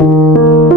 Música